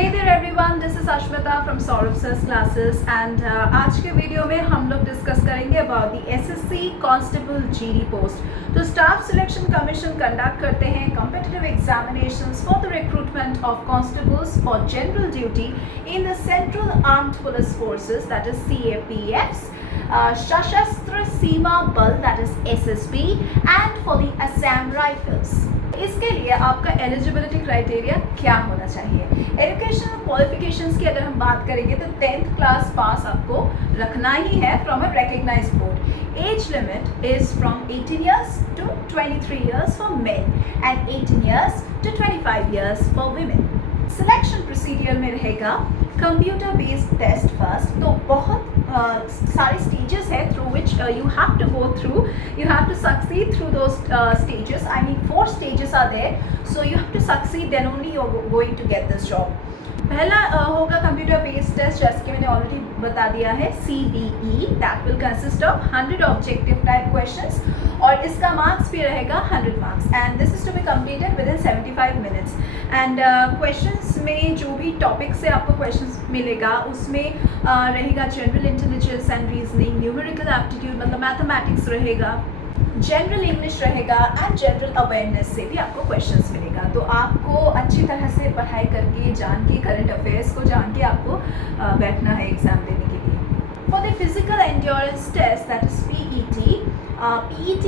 Hey there everyone, this is Ashmita from Saurabh Sir's classes and आज के video में हम लोग डिस्कस करेंगे about the SSC constable GD post. तो स्टाफ सिलेक्शन कमीशन कंडक्ट करते हैं competitive examinations for the recruitment of constables for general duty in the central armed police forces that is CAPFs, सशस्त्र सीमा बल that is SSB and for the Assam rifles. इसके लिए आपका eligibility criteria क्या होना चाहिए? एजुकेशनल क्वालिफिकेशंस की अगर हम बात करेंगे तो 10th क्लास पास आपको रखना ही है from a recognised board. Age limit is from 18 years to 23 years for men and 18 years to 25 years for women। Selection procedure में रहेगा कंप्यूटर बेस्ड टेस्ट फर्स्ट। तो बहुत सारे स्टेजेस है through which you have to go through, you have to succeed through those stages. I mean 4 stages are there, so you have to succeed, then only you are going to get this job। पहला होगा computer based test, जैसे कि मैंने already बता दिया है, CDE, that will consist of 100 objective type questions और इसका मार्क्स भी रहेगा 100 marks and this is to be completed within 75 minutes. And questions में जो भी टॉपिक से आपको क्वेश्चंस मिलेगा उसमें रहेगा general intelligence and reasoning, numerical aptitude मतलब मैथमेटिक्स रहेगा, जनरल इंग्लिश रहेगा एंड जनरल अवेयरनेस से भी आपको क्वेश्चंस मिलेगा। तो आपको अच्छी तरह से पढ़ाई करके जान के करंट अफेयर्स को जान के आपको बैठना है एग्ज़ाम देने के लिए। For the physical endurance test that is PET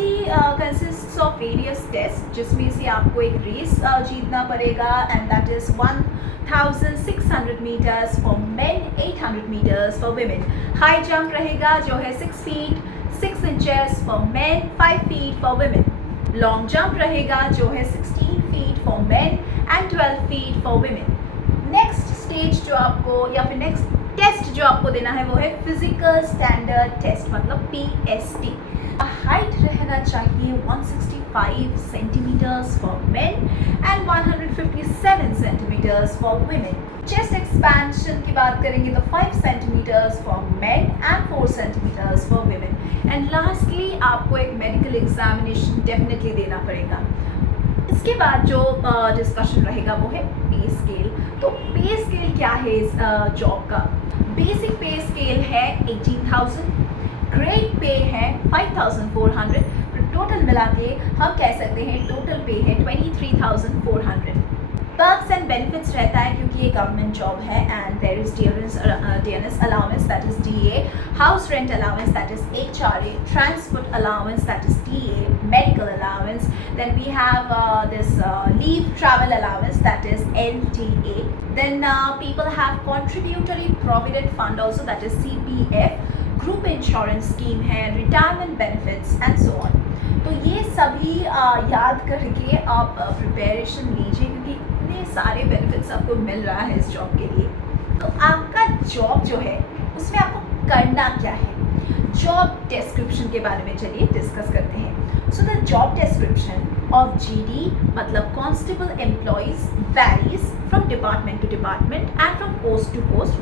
consists of various test जिसमें से आपको एक रेस जीतना पड़ेगा and that is 1600 meters for men, 800 meters for women। High jump रहेगा जो है 6 feet 6 inches for men, 5 feet for women। Long jump रहेगा जो है 16 feet for men and 12 feet for women। Next stage जो आपको या फिर नेक्स्ट टेस्ट जो आपको देना है वो है फिजिकल स्टैंडर्ड टेस्ट मतलब PST। हाइट रहना चाहिए 165 centimeters for men and 157 centimeters for women। Chest expansion की बात करेंगे तो 5 centimeters for men and 4 centimeters for women। And lastly आपको एक मेडिकल एग्जामिनेशन डेफिनेटली देना पड़ेगा। इसके बाद जो डिस्कशन रहेगा वो है पे स्केल। तो पे स्केल क्या है इस जॉब का? बेसिक पे स्केल है 18,000, ग्रेड पे है 5,400, टोटल मिला के हम कह सकते हैं टोटल पे है 23,400। पर्क्स एंड बेनिफिट्स रहता है क्योंकि ये गवर्नमेंट जॉब है and there is DNS allowance that is DA, house rent allowance that is HRA, transport allowance that is TA, medical allowance, then we have this leave travel allowance that is LTA, then people have contributory provident fund also that is CPF, group insurance scheme है, retirement benefits and so on. तो ये सभी याद करके आप preparation लीजिए क्योंकि इतने सारे बेनिफिट्स आपको मिल रहा है इस जॉब के लिए। तो आपका जॉब जो है उसमें आपको करना क्या है? जॉब डिस्क्रिप्शन के बारे में चलिए डिस्कस करते हैं। So the job description of GD मतलब constable employees varies from department to department and from post to post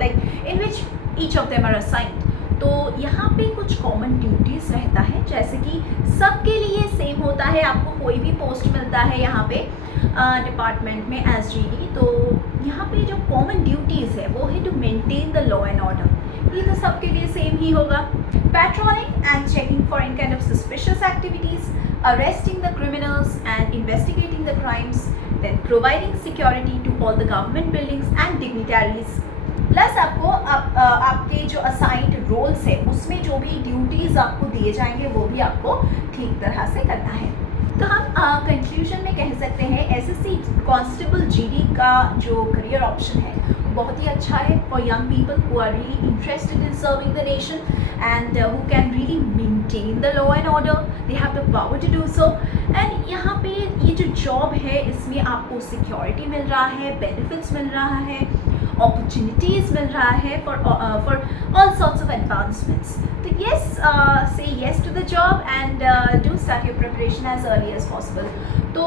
like in which each of them are assigned. तो यहाँ पे कुछ कॉमन ड्यूटीज़ रहता है जैसे कि सबके लिए सेम होता है, आपको कोई भी पोस्ट मिलता है यहाँ पे डिपार्टमेंट में एज GD। तो यहाँ पे जो कॉमन ड्यूटीज़ है वो है to maintain the law and order, ये तो सबके लिए सेम ही होगा। Patrolling and checking for any kind of suspicious activities, arresting the criminals and investigating the crimes, then providing security to all the government buildings and dignitaries. Plus आपको आपके जो assigned roles है उसमें जो भी ड्यूटीज़ आपको दिए जाएंगे वो भी आपको ठीक तरह से करना है। तो हम कंक्लूजन में कह सकते हैं SSC कांस्टेबल GD का जो करियर ऑप्शन है बहुत ही अच्छा है for young people who are really interested in serving the nation and who can really maintain the law and order, they have the power to do so. And यहाँ पे ये जो जॉब है इसमें आपको सिक्योरिटी मिल रहा है, बेनिफिट्स मिल रहा है, opportunities मिल रहा है for all sorts of advancements। तो yes, say yes to the job and do start your preparation as early as possible। तो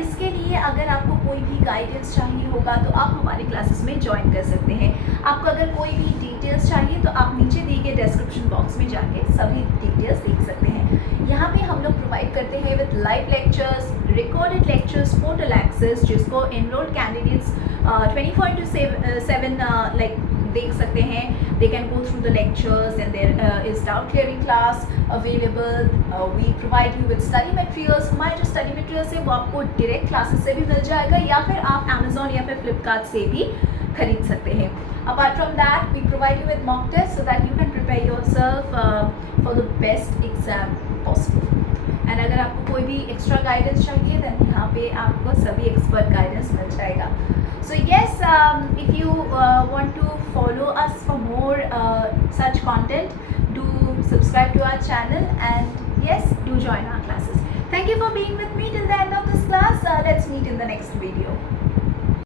इसके लिए अगर आपको कोई भी गाइडेंस चाहिए होगा तो आप हमारी क्लासेस में ज्वाइन कर सकते हैं। आपको अगर कोई भी डिटेल्स चाहिए तो आप नीचे दिए गए डिस्क्रिप्शन बॉक्स में जाके सभी डिटेल्स देख सकते हैं। यहाँ पे हम लोग प्रोवाइड करते हैं with live lectures, recorded lectures, portal access जिसको एनरोल्ड कैंडिडेट्स 24/7 लाइक देख सकते हैं. They can go through the lectures and there is doubt clearing class available. We provide you with study materials. हमारे जो स्टडी मटेरियल्स है वो आपको direct classes से भी मिल जाएगा या फिर आप अमेजोन या फिर फ्लिपकार्ट से भी खरीद सकते हैं. Apart from that, we provide you with mock tests so that you can prepare yourself for the best exam possible. And अगर आपको कोई भी एक्स्ट्रा गाइडेंस चाहिए then यहाँ पे आपको सभी एक्सपर्ट गाइडेंस मिल जाएगा. So yes, if you want to follow us for more such content, do subscribe to our channel and yes, do join our classes. Thank you for being with me till the end of this class. Let's meet in the next video.